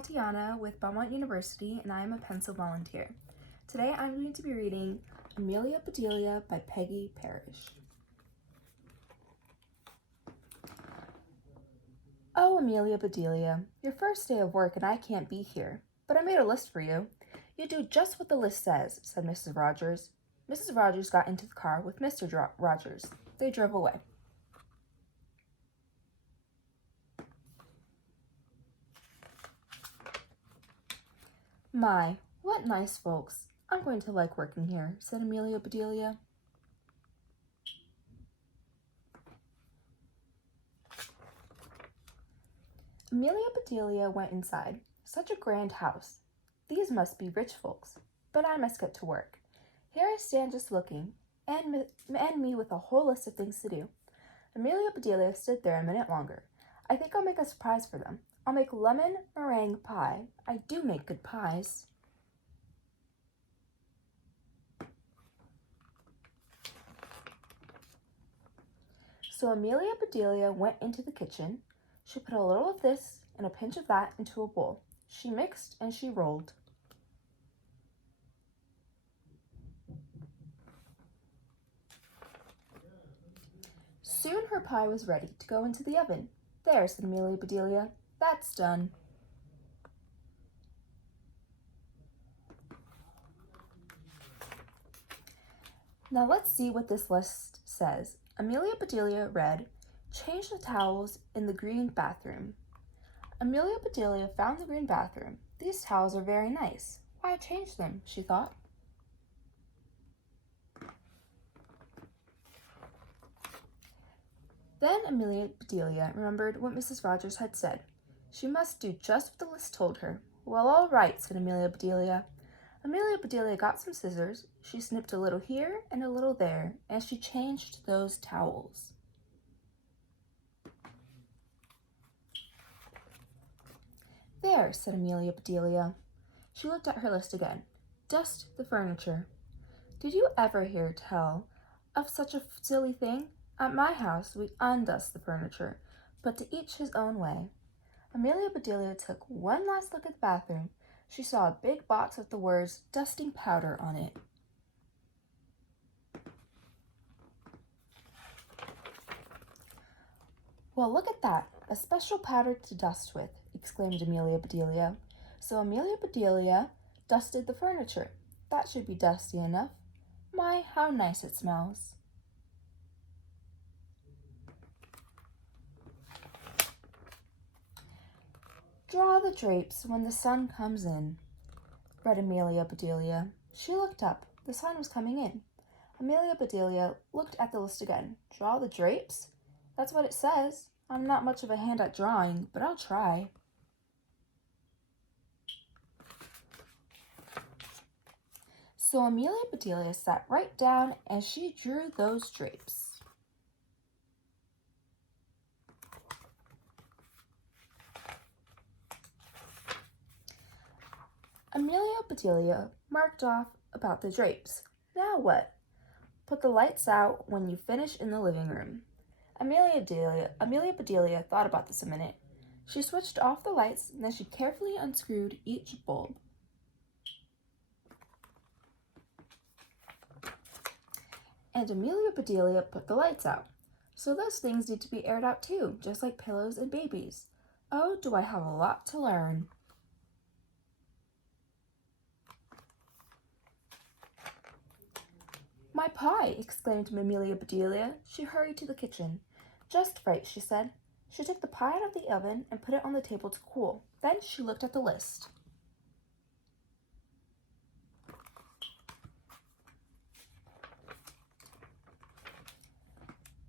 Tatiana with Belmont University, and I am a pencil volunteer. Today I'm going to be reading Amelia Bedelia by Peggy Parrish. Oh, Amelia Bedelia, your first day of work and I can't be here, but I made a list for you. You do just what the list says, said Mrs. Rogers. Mrs. Rogers got into the car with Mr. Rogers. They drove away. My, what nice folks. I'm going to like working here, said Amelia Bedelia. Amelia Bedelia went inside. Such a grand house. These must be rich folks, but I must get to work. Here I stand just looking, and me with a whole list of things to do. Amelia Bedelia stood there a minute longer. I think I'll make a surprise for them. I'll make lemon meringue pie. I do make good pies. So Amelia Bedelia went into the kitchen. She put a little of this and a pinch of that into a bowl. She mixed and she rolled. Soon her pie was ready to go into the oven. There, said Amelia Bedelia, that's done. Now let's see what this list says. Amelia Bedelia read, change the towels in the green bathroom. Amelia Bedelia found the green bathroom. These towels are very nice. Why change them, she thought. Then Amelia Bedelia remembered what Mrs. Rogers had said. She must do just what the list told her. Well, all right, said Amelia Bedelia. Amelia Bedelia got some scissors. She snipped a little here and a little there, and she changed those towels. There, said Amelia Bedelia. She looked at her list again. Dust the furniture. Did you ever hear tell of such a silly thing? At my house, we undust the furniture, but to each his own way. Amelia Bedelia took one last look at the bathroom. She saw a big box with the words dusting powder on it. Well, look at that, a special powder to dust with, exclaimed Amelia Bedelia. So Amelia Bedelia dusted the furniture. That should be dusty enough. My, how nice it smells. Draw the drapes when the sun comes in, read Amelia Bedelia. She looked up. The sun was coming in. Amelia Bedelia looked at the list again. Draw the drapes? That's what it says. I'm not much of a hand at drawing, but I'll try. So Amelia Bedelia sat right down and she drew those drapes. Amelia Bedelia marked off about the drapes. Now what? Put the lights out when you finish in the living room. Amelia Bedelia thought about this a minute. She switched off the lights, and then she carefully unscrewed each bulb. And Amelia Bedelia put the lights out. So those things need to be aired out too, just like pillows and babies. Oh, do I have a lot to learn. My pie, exclaimed Amelia Bedelia. She hurried to the kitchen. Just right, she said. She took the pie out of the oven and put it on the table to cool. Then she looked at the list.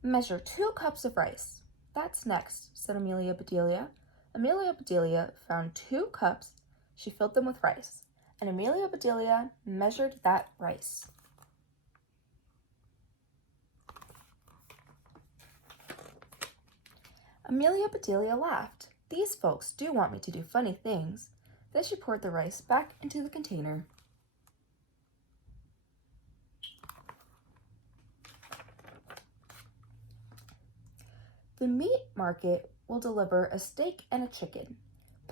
Measure 2 cups of rice. That's next, said Amelia Bedelia. Amelia Bedelia found 2 cups. She filled them with rice, and Amelia Bedelia measured that rice. Amelia Bedelia laughed. These folks do want me to do funny things. Then she poured the rice back into the container. The meat market will deliver a steak and a chicken.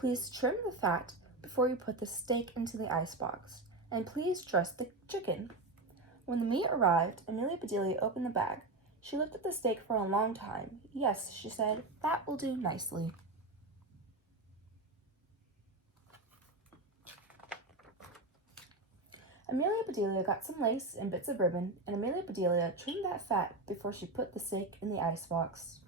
Please trim the fat before you put the steak into the icebox, and please dress the chicken. When the meat arrived, Amelia Bedelia opened the bag. She looked at the steak for a long time. Yes, she said, that will do nicely. Amelia Bedelia got some lace and bits of ribbon, and Amelia Bedelia trimmed that fat before she put the steak in the icebox.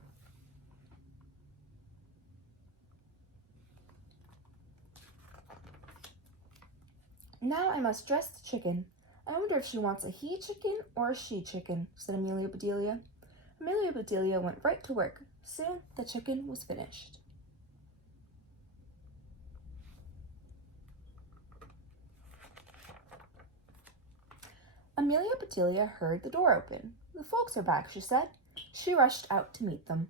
Now I must dress the chicken. I wonder if she wants a he chicken or a she chicken, said Amelia Bedelia. Amelia Bedelia went right to work. Soon the chicken was finished. Amelia Bedelia heard the door open. The folks are back, she said. She rushed out to meet them.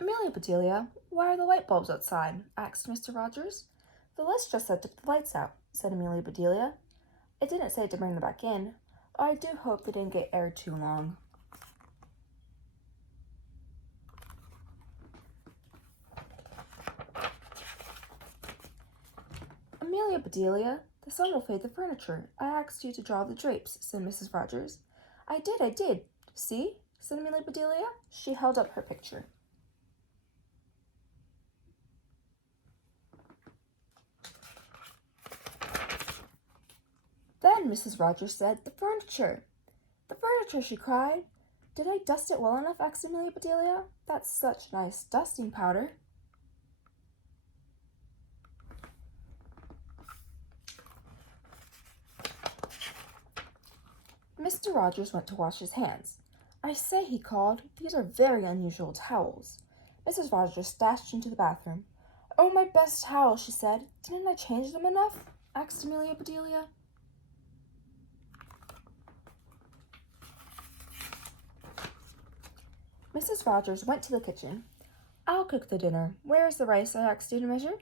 Amelia Bedelia, why are the light bulbs outside? Asked Mr. Rogers. The lustrous said to put the lights out, said Amelia Bedelia. It didn't say to bring them back in, but I do hope they didn't get aired too long. Amelia Bedelia, the sun will fade the furniture. I asked you to draw the drapes, said Mrs. Rogers. I did. See, said Amelia Bedelia. She held up her picture. Then Mrs. Rogers said, the furniture, she cried. Did I dust it well enough? Asked Amelia Bedelia. That's such nice dusting powder. Mr. Rogers went to wash his hands. I say, he called, these are very unusual towels. Mrs. Rogers dashed into the bathroom. Oh, my best towels, she said. Didn't I change them enough? Asked Amelia Bedelia. Mrs. Rogers went to the kitchen. I'll cook the dinner. Where is the rice I asked you to measure?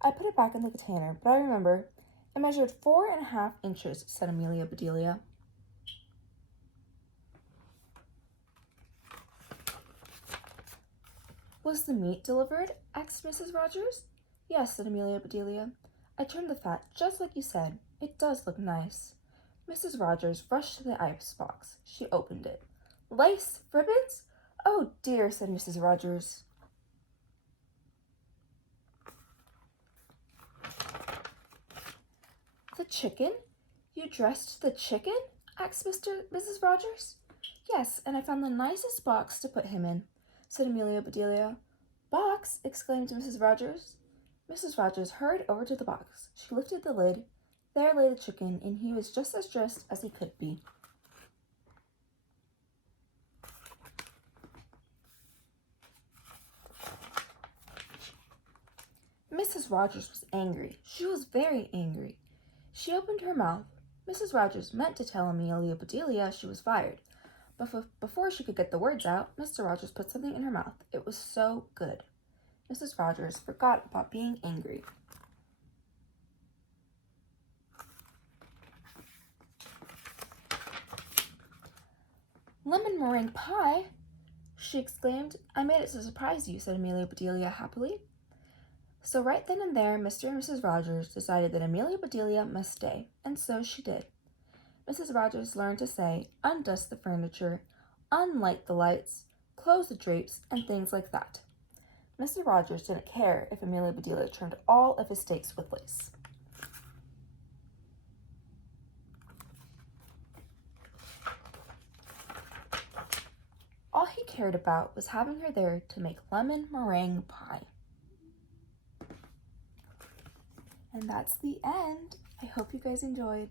I put it back in the container, but I remember it measured 4.5 inches, said Amelia Bedelia. Was the meat delivered? Asked Mrs. Rogers. Yes, said Amelia Bedelia. I trimmed the fat just like you said. It does look nice. Mrs. Rogers rushed to the icebox. She opened it. Lace? Ribbons? Oh dear, said Mrs. Rogers. The chicken? You dressed the chicken? Asked Mrs. Rogers. Yes, and I found the nicest box to put him in, said Amelia Bedelia. Box? Exclaimed Mrs. Rogers. Mrs. Rogers hurried over to the box. She lifted the lid. There lay the chicken, and he was just as dressed as he could be. Mrs. Rogers was angry. She was very angry. She opened her mouth. Mrs. Rogers meant to tell Amelia Bedelia she was fired, but before she could get the words out, Mr. Rogers put something in her mouth. It was so good. Mrs. Rogers forgot about being angry. Lemon meringue pie? She exclaimed. I made it to surprise you, said Amelia Bedelia happily. So right then and there, Mr. and Mrs. Rogers decided that Amelia Bedelia must stay, and so she did. Mrs. Rogers learned to say, undust the furniture, unlight the lights, close the drapes, and things like that. Mr. Rogers didn't care if Amelia Bedelia trimmed all of his steaks with lace. All he cared about was having her there to make lemon meringue pie. And that's the end. I hope you guys enjoyed.